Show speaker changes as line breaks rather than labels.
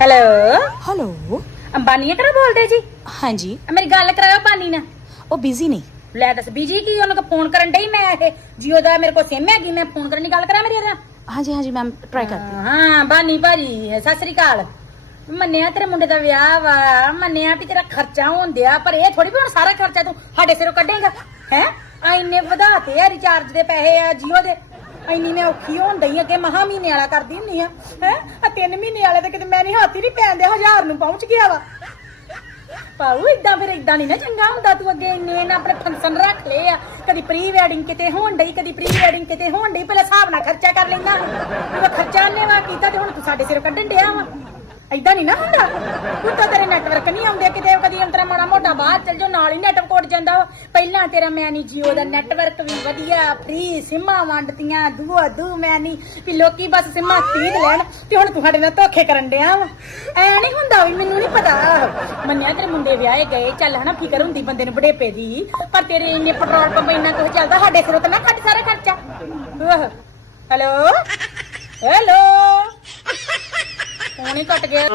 Hello
hello
Ambani ਕਿਹੜਾ ਬੋਲਦੇ ਜੀ?
ਹਾਂਜੀ।
ਆ ਮੇਰੀ ਗੱਲ ਕਰਾਓ ਬਾਨੀ ਨਾਲ।
ਉਹ ਬਿਜ਼ੀ ਨਹੀਂ
ਲੈ ਦੱਸ ਬੀਜੀ ਕੀ? ਉਹਨੂੰ ਕੋ ਫੋਨ ਕਰਨ ਡਈ ਮੈਂ ਇਹ। ਜੀਓ ਦਾ ਮੇਰੇ ਕੋਲ ਸਿਮ ਹੈਗੀ ਮੈਂ ਫੋਨ ਕਰਨ ਦੀ ਗੱਲ ਕਰਾਂ ਮੇਰੀ ਨਾਲ?
ਹਾਂਜੀ ਹਾਂਜੀ ਮੈਮ ਟਰਾਈ ਕਰਦੀ ਹਾਂ।
ਹਾਂ ਬਾਨੀ ਭਾਜੀ ਸਤਿ ਸ੍ਰੀ ਅਕਾਲ। ਮੰਨਿਆ ਤੇਰੇ ਮੁੰਡੇ ਦਾ ਵਿਆਹ ਵਾ ਮੰਨਿਆ ਵੀ ਤੇਰਾ ਖਰਚਾ ਹੁੰਦਿਆ ਪਰ ਇਹ ਥੋੜੀ ਵੀ ਹੁਣ ਸਾਰਾ ਖਰਚਾ ਤੂੰ ਸਾਡੇ ਸਿਰੋਂ ਕੱਢੇਗਾ। ਹੈ? ਆ ਇੰਨੇ ਵਧਾਤੇ ਆ ਰਿਚਾਰਜ ਦੇ ਪੈਸੇ ਆ ਜੀਓ ਦੇ। ਇੰਨੀ ਮੈਂ ਔਖੀ ਹੋਣ ਡਈ ਆ ਮਹਾ ਮਹੀਨੇ ਵਾਲਾ ਕਰਦੀ ਹੁੰਨੀ ਆ, ਹੈ? ਆ ਤਿੰਨ ਮਹੀਨੇ ਵਾਲੇ ਤੇ ਕਿਤੇ ਮੈਂ ਨਹੀਂ ਹੱਥ ਹੀ ਨਹੀਂ ਪੈਣ ਦੇ ਹਜ਼ਾਰ ਨੂੰ ਪਹੁੰਚ ਗਿਆ ਵਾ। ਪਾਉ ਇਦਾਂ ਫਿਰ ਇਦਾਂ ਨਹੀਂ ਨਾ ਚੰਗਾ ਹੁੰਦਾ, ਤੂੰ ਅੱਗੇ ਇੰਨੇ ਨਾ ਆਪਣੇ ਫੰਕਸ਼ਨ ਰੱਖ ਲਏ ਆ। ਕਦੀ ਪ੍ਰੀ ਵੈਡਿੰਗ ਕਿਤੇ ਹੋਣ ਡਈ, ਕਦੀ ਪ੍ਰੀ ਵੈਡਿੰਗ ਕਿਤੇ ਹੋਣ ਡਈ, ਪਹਿਲਾਂ ਹਿਸਾਬ ਨਾਲ ਖਰਚਾ ਕਰ ਲੈਂਦਾ। ਤੂੰ ਖਰਚਾ ਨੇ ਵਾ ਕੀਤਾ ਤੇ ਹੁਣ ਤੂੰ ਸਾਡੇ ਸਿਰ ਕੱਢਣ ਡਿਆ ਵਾ। ਇਦਾਂ ਨਹੀਂ ਨਾ ਹੁੰਦਾ? ਤੂੰ ਤਾਂ ਤੇਰੇ ਨੈਟਵਰਕ ਨਹੀਂ ਆਉਂਦੇ, ਕਿਤੇ ਕਦੀ ਅੰਤਰਾ ਮਾੜਾ ਮੋਟਾ ਬਾਹਰ ਚੱਲ ਜਾ ਨਾਲ ਹੀ ਨੈਟਵਰਕ ਉੱਡ ਜਾਂਦਾ ਵਾ। ਪਹਿਲਾਂ ਤੇਰਾ ਮੈਂ ਨਹੀਂ ਜੀਓ ਦਾ ਨੈਟਵਰਕ ਵੀ ਵਧੀਆ ਫ੍ਰੀ ਸਿਮਾਂ ਵੰਡਤੀਆਂ, ਦੂਆ ਦੂ ਮੈਂ ਨਹੀਂ ਵੀ ਲੋਕੀ ਬਸ ਸਿਮਾਂ ਖਰੀਦ ਲੈਣ ਤੇ ਹੁਣ ਤੂੰ ਸਾਡੇ ਨਾਲ ਧੋਖੇ ਕਰਨ ਡਿਆ ਵਾ। ਐ ਨਹੀਂ ਹੁੰਦਾ ਵੀ ਮੈਨੂੰ ਨਹੀਂ ਪਤਾ। ਮੰਨਿਆ ਤੇਰੇ ਮੁੰਡੇ ਵਿਆਹੇ ਗਏ, ਚੱਲ ਹਨਾ, ਫਿਕਰ ਹੁੰਦੀ ਬੰਦੇ ਨੂੰ ਬੁਢੇਪੇ ਦੀ। ਪਰ ਤੇਰੇ ਇੰਨੇ ਪੈਟਰੋਲ ਪੰਪ ਇੰਨਾ ਕੁਝ ਚੱਲਦਾ, ਸਾਡੇ ਸਿਰੋਂ ਤਾਂ ਨਾ ਕੱਢ ਸਾਰਾ ਖਰਚਾ। ਹੈਲੋ? ਹੈਲੋ? ਫੋਨ ਕੱਟ ਗਿਆ।